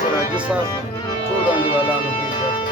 سراجي صاحب ټول انډیوالانو په اجازه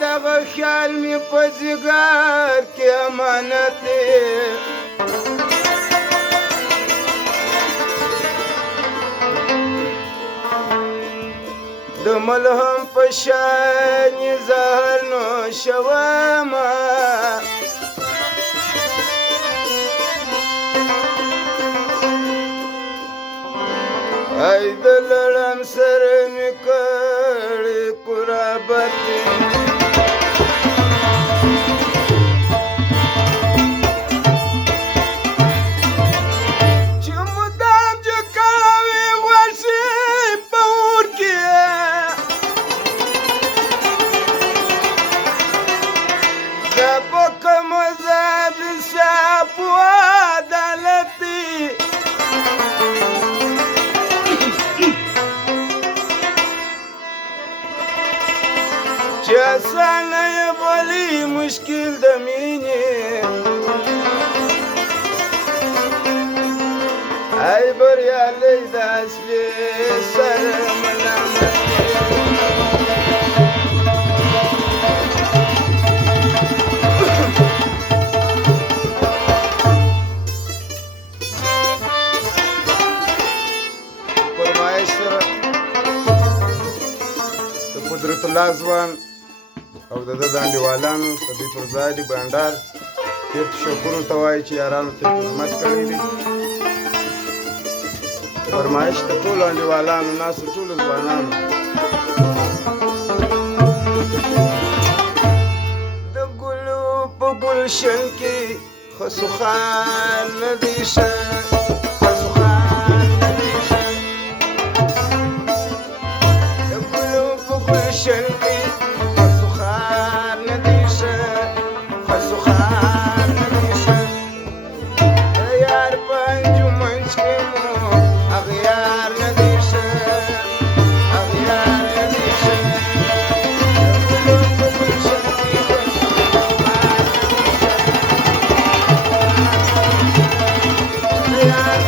دغه خیال مې په ځیګر کې امانت دی د ملهم په شان زهر نوشومه ای د لړم سره مې کړې قرابت چې مدام چې کله وي غوښې په اور کې دا په کوم ذات صاحب عدالت دی چې اسانه یې بولي مشکل د مینې ای بریالی د اصلي سره ملامت فرمایش سره د قدرت الله ځوان او د ده د انډیوالانو په دې پر ځای د بانډار ډېر تشکرونو ته وایي چې یارانو ته خدمت کړی دی فرمایش د ټولو انډیوالانو ناستو ټولو ځوانانو د ګلو په ګلشن کې خسوخان نه دی شه خسوخان نه دی شه د ګلو په ګلشن کې Yeah.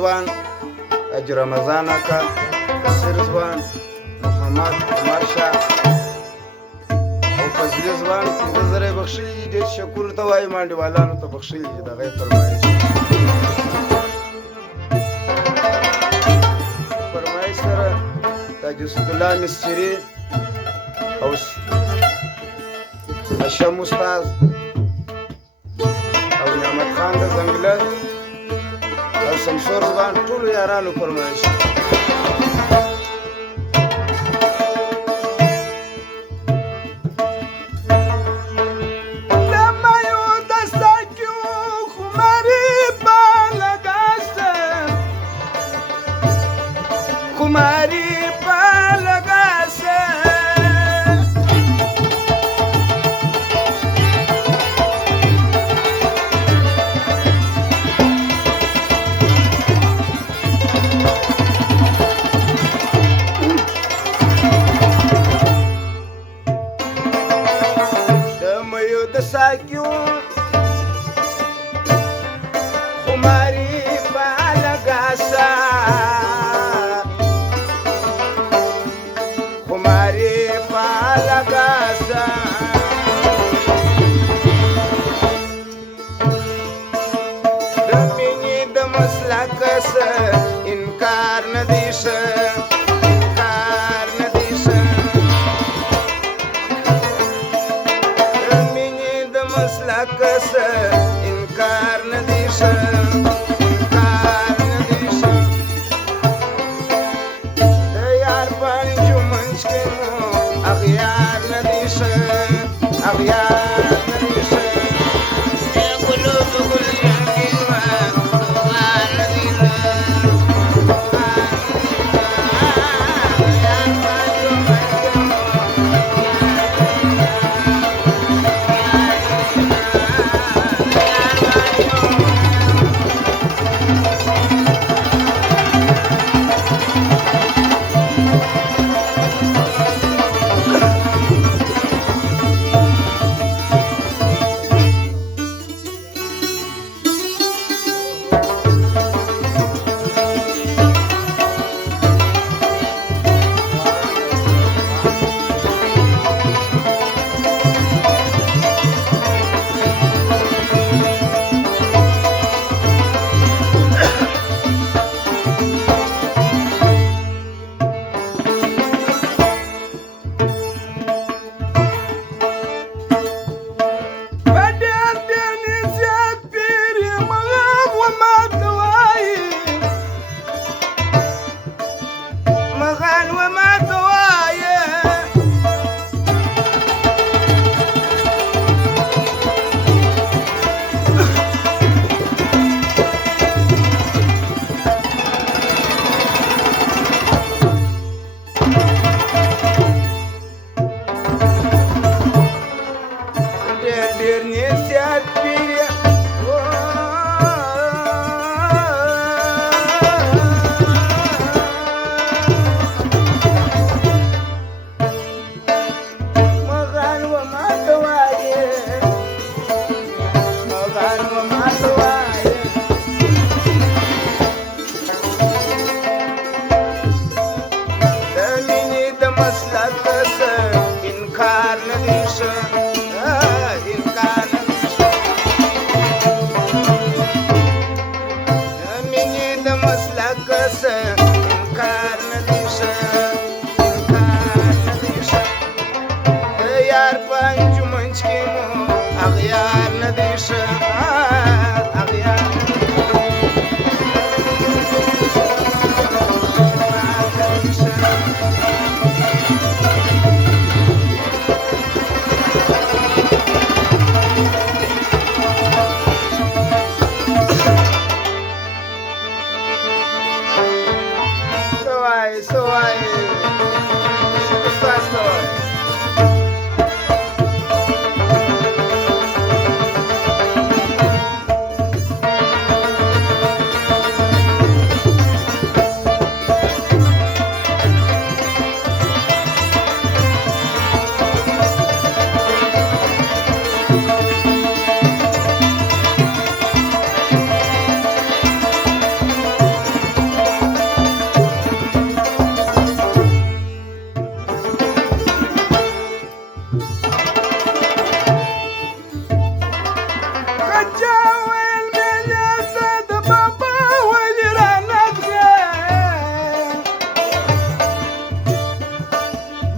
ځوان حاجي رمضان اکا کثیر ځوان محمد عمر شاه او فضلي ځوان 15,000 یې بخښلي دي ډېر شکر ورته وایم انډیوالانو ته بخښلي دي د هغه یې فرمایش سره تاج اسدالله مسچري او هشام استاد او نعمت خان د ځنګله او شمشور ځوان ټولو یارانو فرمایش कुमारी पालगा से दमयो दसाक्यो कुमारी पालगा सा इनकार न दिश इनकार न दिश मिनी द मसला कस इनकार न दिश इनकार न दिश यार पंजु मंच के मो अगयार न दिश अगयार न दिश गुलू गुल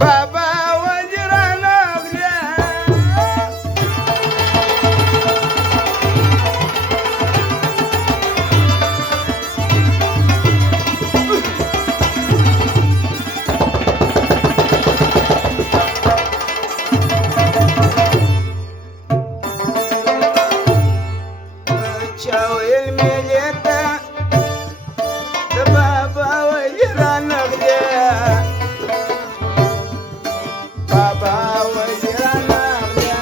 बाबा वजिरानं गल्या चावल मेलेता तर बाबा वजिरानं गल्या बाबा वजिरानं गल्या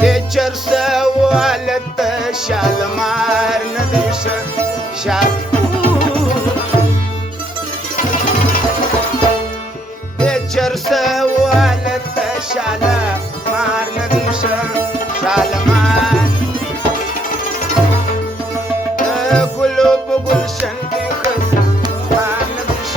ते चरस वालत शालमार नदीश शाल ते चरस वालत शालमार नदीश शालमार गुलाब गुलशन की खजमार नदीश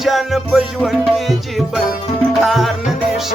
जन पजवन की जीवन कारण देश